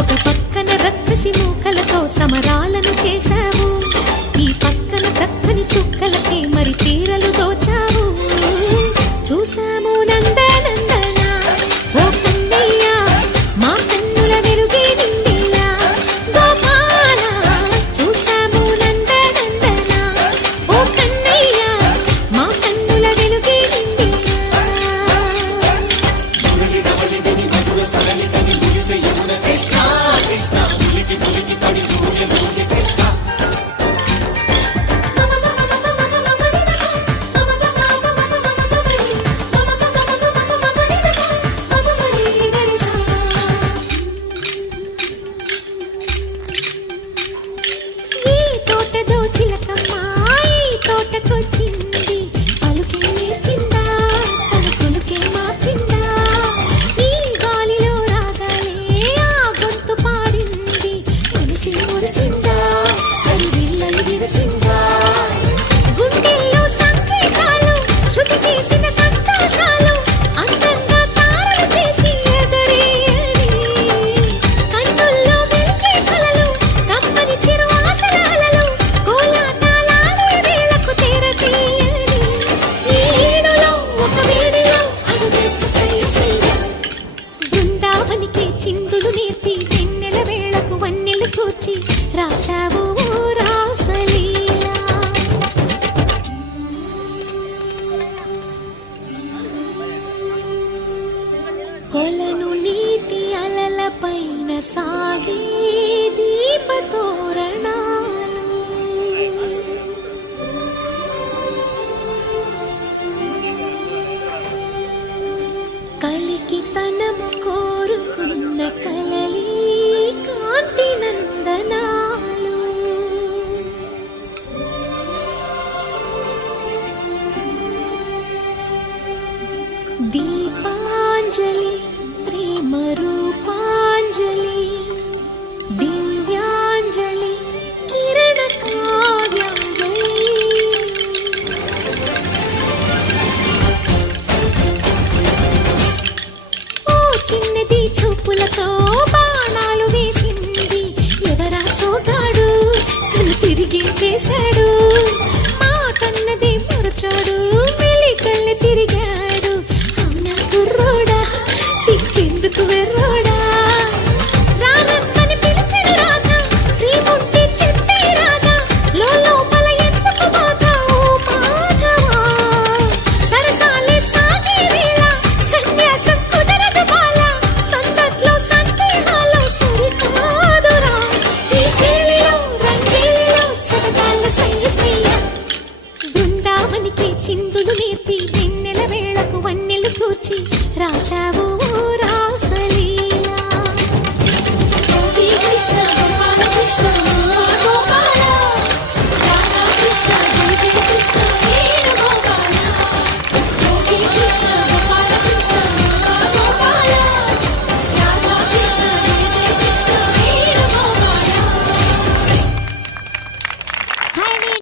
ఒక పక్కన రక్కసి మూకలతో సమరాలను చేశావు, ఈ పక్కన చక్కని చుక్కలకి మరి చీరలు దోచావు. చూసాము నందనందన ఓ కన్నయ్య, మా కన్నుల వెలుగే నిండిలా గోపాల. చూసాము నందనందన ఓ కన్నయ్య, మా కన్నుల వెలుగే నిండిలా. కృష్ణ కృష్ణ ములికి ములికి పడి దూయ దూయ కృష్ణ. గుండెల్లో సంకేతాలు శృతి చేసిన సంతోషాలు అందంగా తారలు చేసి ఎదురేయని, కన్నుల్లో వెలిగే కలలు కమ్మని చిరు ఆశలాలలో కోలాటాలాడే వేళకు తెరతీయని. ఈ ఈడులో ఒక వేడిలో అడుగేస్తూ సై సై బృందావనికి చిందులు నేర్పి వెన్నెల వేళకు వన్నెలు కూర్చి రాశావు రాసలీలా. కొలను నీటి అలల పైన సాగే దీపతోరణాలు, కలికి తనము కోరుకున్న కలలి కాంతి నందనాలు. దీపాంజలి ప్రేమ రూపాంజలి, దివ్యాంజలి కిరణ కావ్యాంజలి. ఓ చిన్నది చూపులతో బాణాలు వేసింది ఎవరా సోగాడు, తను తిరిగి చేశాడు మా కన్నది మరచాడు, మెలికల్లి తిరిగాడు. అవునా కుర్రోడా సిక్కెందుకు వెర్రోడా, రానమ్మని పిలిచిన రాధ రీముంటి చెప్పే రాధ, లోపల ఎందుకు బాధ ఓ మాధవా. సరసాలే సాగే వేళ సన్యాసం కుదరదు బాల, సందట్లో సందేహాలు సరికాదురా. ఈ కేళిలో రంగేలిలో సరదాల సయ్య సయ్య, బృందావనికి చిందులు నేర్పి వెన్నెల వేళకు వన్నెలు కూర్చి రాశావు